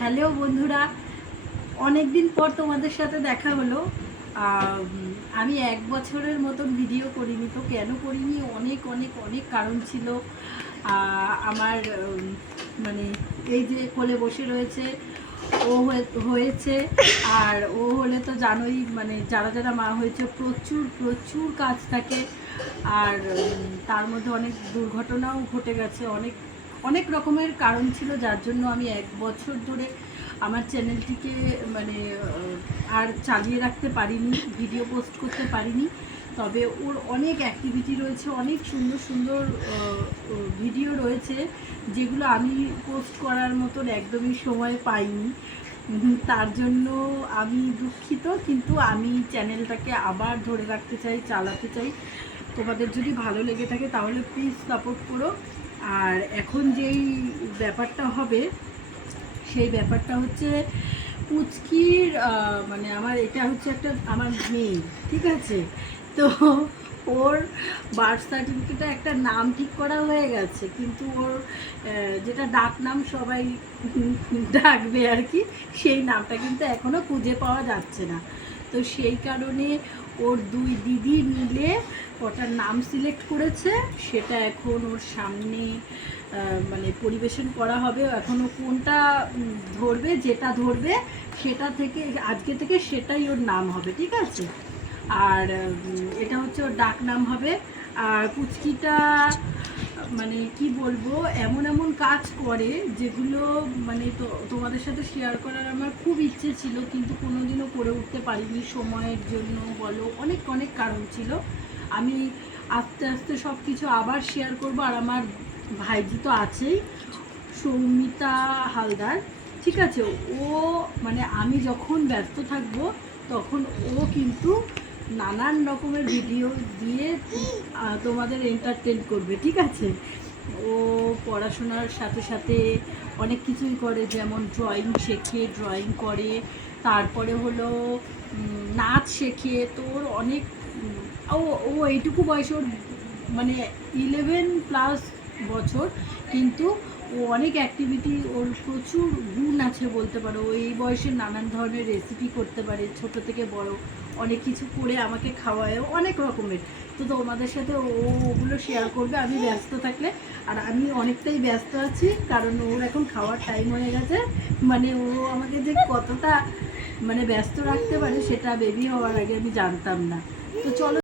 Hello বন্ধুরা, অনেক দিন পর তোমাদের সাথে দেখা হলো। আমি 1 বছরের মতন ভিডিও করিনি। তো কেন করিনি, অনেক অনেক অনেক কারণ ছিল। আমার মানে এই যে কোলে বসে রয়েছে ও হয়েছে, আর ও হলে তো জানোই, মানে যারা যারা মা হয়েছে প্রচুর প্রচুর কাজ থাকে। আর তার মধ্যে অনেক দুর্ঘটনাও ঘটে গেছে, অনেক অনেক রকমের কারণ ছিল, যার জন্য আমি 1 বছর ধরে আমার চ্যানেলটিকে মানে আর চালিয়ে রাখতে পারিনি, ভিডিও পোস্ট করতে পারিনি। তবে ওর অনেক অ্যাক্টিভিটি রয়েছে, অনেক সুন্দর সুন্দর ভিডিও রয়েছে, যেগুলো আমি পোস্ট করার মতন একদমই সময় পাইনি। তার জন্য আমি দুঃখিত, কিন্তু আমি চ্যানেলটাকে আবার ধরে রাখতে চাই, চালাতে চাই। তোমাদের যদি ভালো লেগে থাকে তাহলে প্লিজ সাপোর্ট করো। আর এখন যেই ব্যাপারটা হবে, সেই ব্যাপারটা হচ্ছে পুচকির মানে এটা হচ্ছে একটা আমার মেয়ে, ঠিক আছে? তো ওর বার্থ সার্টিফিকেটে একটা নাম ঠিক করা হয়ে গেছে, কিন্তু ওর যেটা ডাক নাম সবাই ডাকবে আর কি, সেই নামটা কিন্তু এখনও খুঁজে পাওয়া যাচ্ছে না। তো সেই কারণে ওর 2 দিদি মিলে ওটার নাম সিলেক্ট করেছে, সেটা এখন ওর সামনে মানে পরিবেশন করা হবে। এখনও কোনটা ধরবে, যেটা ধরবে সেটা থেকে আজকে থেকে সেটাই ওর নাম হবে, ঠিক আছে? আর এটা হচ্ছে ওর ডাক নাম হবে। আর পুচকিটা মানে কি বলবো, এমন এমন কাজ করে যেগুলো মানে তো তোমাদের সাথে শেয়ার করার আমার খুব ইচ্ছে ছিল, কিন্তু কোনোদিনও করে উঠতে পারিনি, সময়ের জন্য বলো, অনেক অনেক কারণ ছিল। আমি আস্তে আস্তে সব কিছু আবার শেয়ার করব। আর আমার ভাইজি তো আছেই, সৌমিতা হালদার, ঠিক আছে? ও মানে আমি যখন ব্যস্ত থাকবো তখন ও কিন্তু নানান রকমের ভিডিও দিয়ে তোমাদের এন্টারটেন করবে, ঠিক আছে? ও পড়াশোনার সাথে সাথে অনেক কিছুই করে, যেমন ড্রয়িং শেখে, ড্রয়িং করে, তারপরে হলো নাচ শেখে। তোর অনেক ও ও এইটুকু বয়স, ওর মানে 11+ বছর, কিন্তু ও অনেক অ্যাক্টিভিটি, ওর প্রচুর গুণ আছে বলতে পারো। ও এই বয়সে নানান ধরনের রেসিপি করতে পারে, ছোট থেকে বড় অনেক কিছু করে আমাকে খাওয়ায়, অনেক রকমের। তো তোমাদের সাথে ও ওগুলো শেয়ার করবে আমি ব্যস্ত থাকলে। আর আমি অনেকটাই ব্যস্ত আছি, কারণ ওর এখন খাওয়ার টাইম হয়ে গেছে। মানে ও আমাকে যে কতটা মানে ব্যস্ত রাখতে পারে সেটা বেবি হওয়ার আগে আমি জানতাম না। তো চলো।